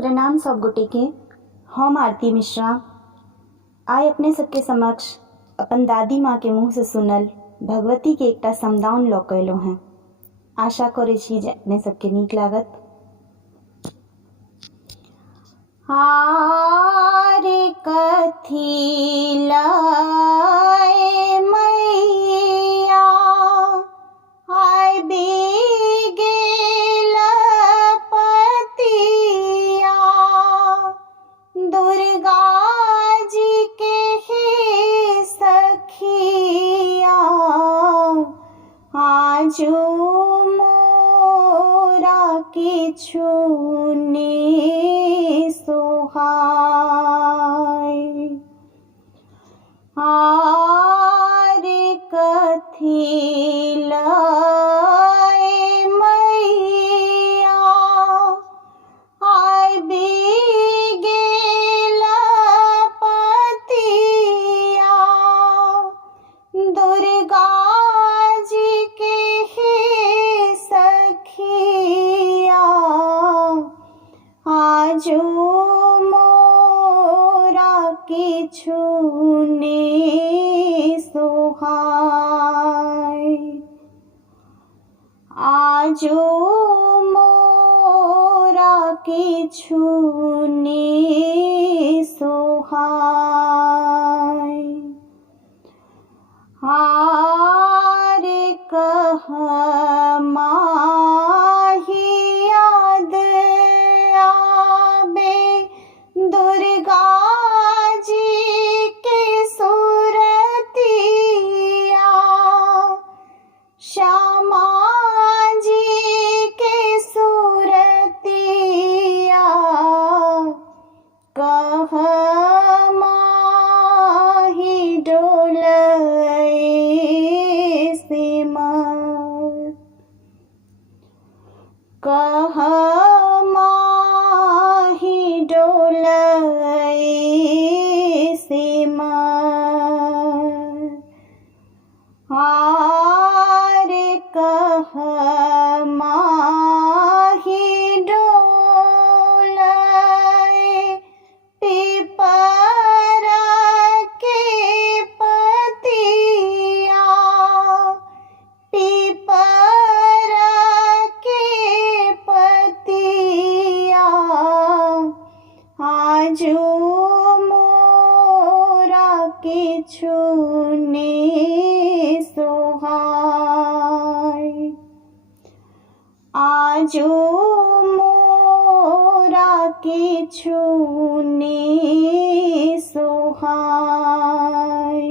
प्रणाम सब गोटे के। हम आरती मिश्रा आय अपने सबके समक्ष अपन दादी माँ के मुँह से सुनल भगवती के एकटा समदाउन लऽ कऽ अयलहुँ हैं। आशा करै छी जे अपने सबके नीक लागत। हारे कथी लाए मैया हाय गेल पतिया दुर्गा जी के हे सखिया आजू मोरा किछु ने सोहाय। हारे कथी लाए मैया हाय गेल पतिया दुर्गा जी के हे सखिया आजू मोरा किछु ने सोहाय। आजू मोरा किछु ने सोहाय। हारे कह माही याद आबे दुर्गा जी के सूरतिया श्यामा जी के सूरतिया कह माही डोलय सिमर कह माही डोलय सिमर। हारे कह माही डोलय पीपर के पतिया पीपर के पतिया आजू मोरा किछु ने सोहाय। आजू मोरा किछु ने सोहाय।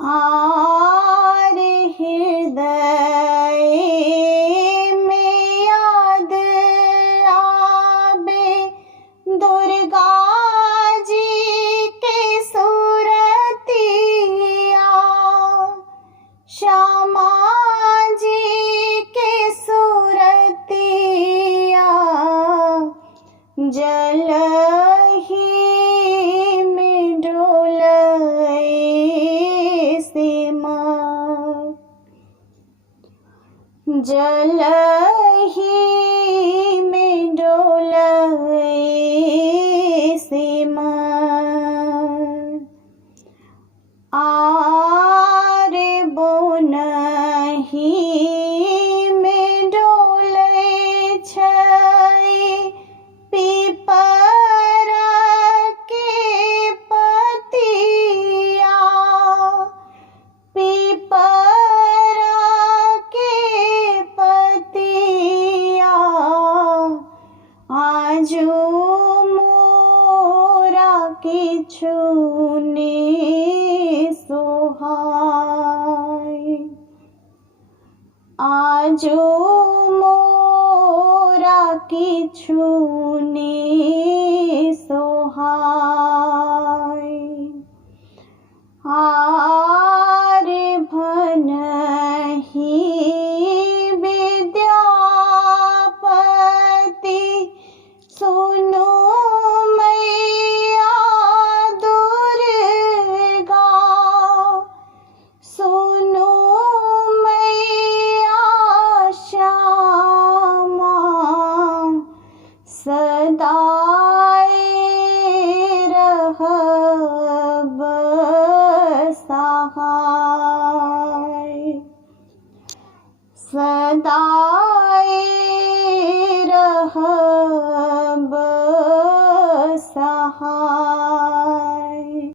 आरे हृदय में याद आबे दुर्गा जी के सूरतिया श्यामा जी के सूरतिया जलहि में डोलय सिमर जलहि में डोलय सिमर। आरे बोनहि में डोलय छै पीपर के पतिया पीपर के पतिया आजू मोरा किछु ने सोहाय। आजू मोरा किछु ने सोहाय। हारे भनहि विद्यापति सुनु मैया दुर्गा सुनु मैया श्यामा संतान